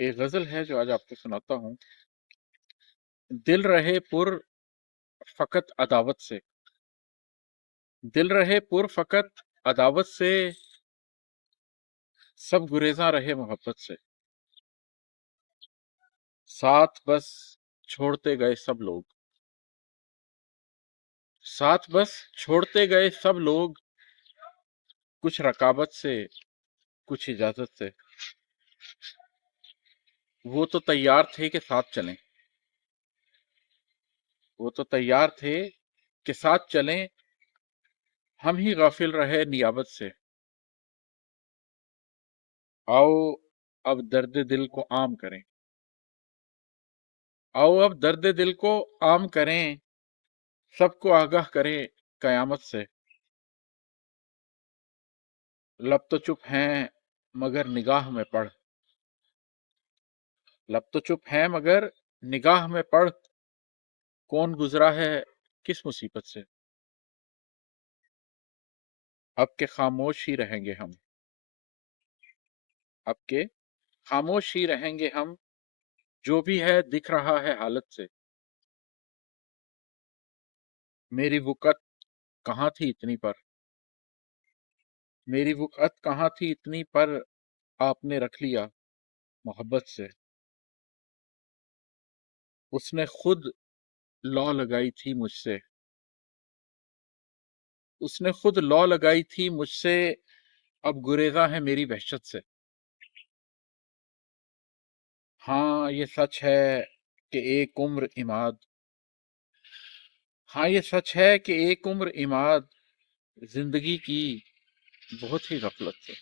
ایک غزل ہے جو آج آپ کو سناتا ہوں۔ دل رہے پر فقط عداوت سے، دل رہے پر فقط عداوت سے، سب گریزاں رہے محبت سے، ساتھ بس چھوڑتے گئے سب لوگ، ساتھ بس چھوڑتے گئے سب لوگ، کچھ رقابت سے کچھ اجازت سے، وہ تو تیار تھے کہ ساتھ چلیں، وہ تو تیار تھے کہ ساتھ چلیں، ہم ہی غافل رہے نیابت سے، آؤ اب درد دل کو عام کریں، آؤ اب درد دل کو عام کریں، سب کو آگاہ کریں قیامت سے، لب تو چپ ہیں مگر نگاہ میں پڑھ، لب تو چپ ہیں مگر نگاہ میں پڑھ، کون گزرا ہے کس مصیبت سے، اب کے خاموش ہی رہیں گے ہم، اب کے خاموش ہی رہیں گے ہم، جو بھی ہے دکھ رہا ہے حالت سے، میری وقت کہاں تھی اتنی پر، میری وقت کہاں تھی اتنی پر، آپ نے رکھ لیا محبت سے، اس نے خود لو لگائی تھی مجھ سے، اس نے خود لو لگائی تھی مجھ سے، اب گریزاں ہے میری وحشت سے، ہاں یہ سچ ہے کہ ایک عمر عماد، ہاں یہ سچ ہے کہ ایک عمر عماد، زندگی کی بہت ہی غفلت سے